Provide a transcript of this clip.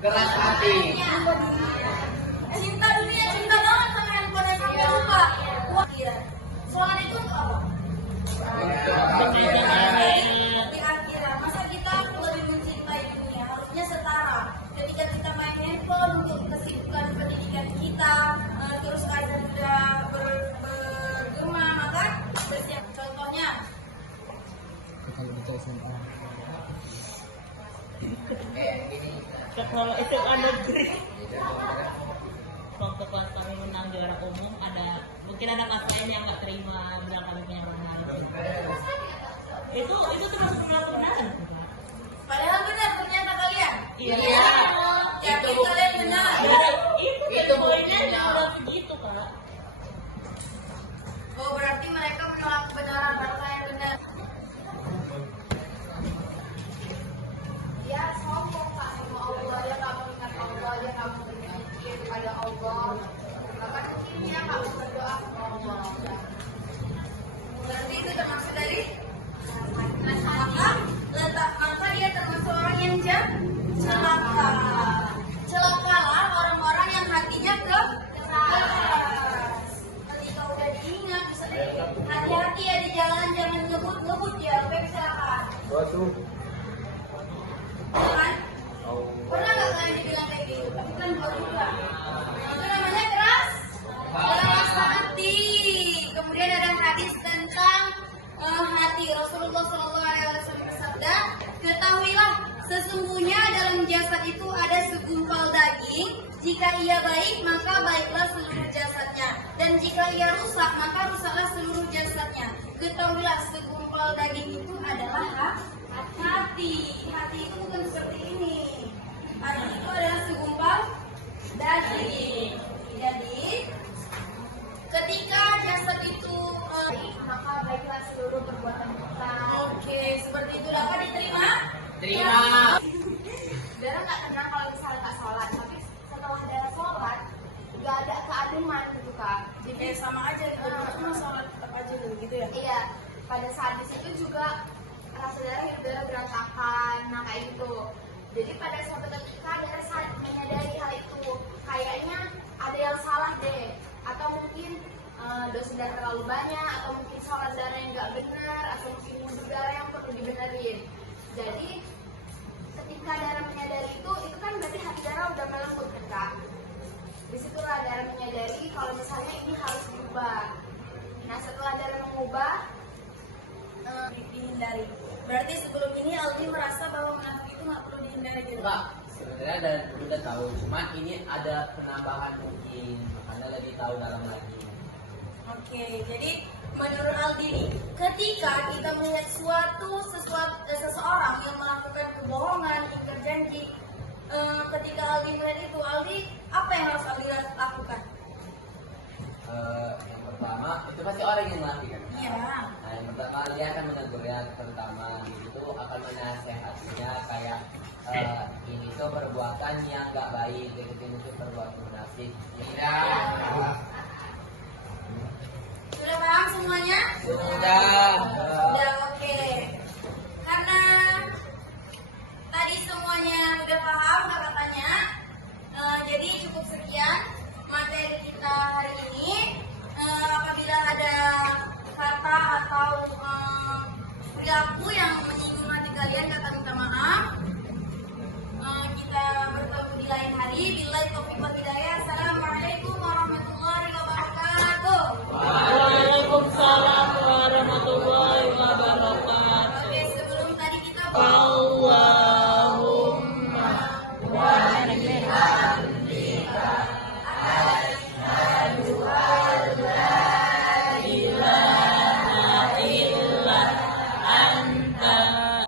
keras hati. Cinta dunia, cinta banget sama handphone sampai lupa. Wah, iya. Sholat itu untuk apa? Di akhirat. Masa kita lebih mencintai dunia? Harusnya setara. Ketika kita main handphone untuk kesibukan pendidikan kita, terus ada juga bergema, maka bersiap. Contohnya, Kalau SMA negeri waktu pas kami menang juara umum, ada mungkin ada kelas lain yang nggak terima bilang kami punya mahal. Itu termasuk kebenaran. padahal benar ternyata kalian. Iya. Yakin kalian benar. Ya, itu poinnya buktinya. udah begitu kak. Oh, berarti mereka menolak kebenaran kalau kalian benar. Ya, sombong Kak sama Allah, ya kamu ingat Allah, ya kamu berpikir kepada Allah. Maka mungkinnya kamu berdoa sama Allah. Berarti itu termasuk dari maka dia termasuk orang yang celaka. Celakalah orang-orang yang hatinya keras. Ketika udah diingat, bisa hati-hati ya di jalan, jangan ngebut ya, sampai kecelakaan. Kan? Pernah nggak kalian dibilang kayak gitu? Tapi kan baru juga. Itu namanya keras hati. Kemudian ada hadis tentang hati. Rasulullah SAW bersabda, ketahuilah sesungguhnya dalam jasad itu ada segumpal daging. Jika ia baik, maka baiklah seluruh jasadnya. Dan jika ia rusak, maka rusaklah seluruh jasadnya. Ketahuilah segumpal daging itu adalah hati. Hati itu bukan seperti ini. Hati itu adalah segumpal daging. Jadi, ketika jasad itu maka baiklah seluruh perbuatan kita. Oke, seperti itu dapat diterima? Terima. Dara nggak tenang kalau misalnya nggak sholat, tapi setelah Dara sholat nggak ada keademan gitu kak. Jadi sama aja gitu, cuma sholat tetap aja dulu gitu ya. Iya, pada saat di situ juga rasa Dara berantakan, nah kayak gitu. Jadi pada suatu ketika Dara menyadari hal itu, kayaknya ada yang salah deh, atau mungkin dosa Dara terlalu banyak, atau mungkin sholat Dara yang nggak benar, atau mungkin wudhu Dara yang perlu dibenerin. Jadi ketika Dara menyadari itu kan berarti hati Dara udah melembut kan kak. Disitulah Dara menyadari kalau misalnya ini harus berubah. Nah setelah Dara mengubah, dihindari. Berarti sebelum ini Aldi merasa bahwa munafik itu nggak perlu dihindari gitu. Enggak, sebenarnya dari dulu udah tahu, cuman ini ada penambahan mungkin, makanya lebih tahu dalam lagi. Oke, jadi menurut Aldi nih, ketika kita melihat seseorang yang melakukan kebohongan, ingkar janji, ketika Aldi melihat itu, Aldi apa yang harus Aldi lakukan? Yang pertama itu pasti orang yang melakukan. Iya. Nah yang pertama dia akan menegurnya terutama itu akan menasehatinya kayak ini tuh perbuatan yang gak baik, ini tuh perbuatan munafik. Sudah paham semuanya? Sudah. Sudah.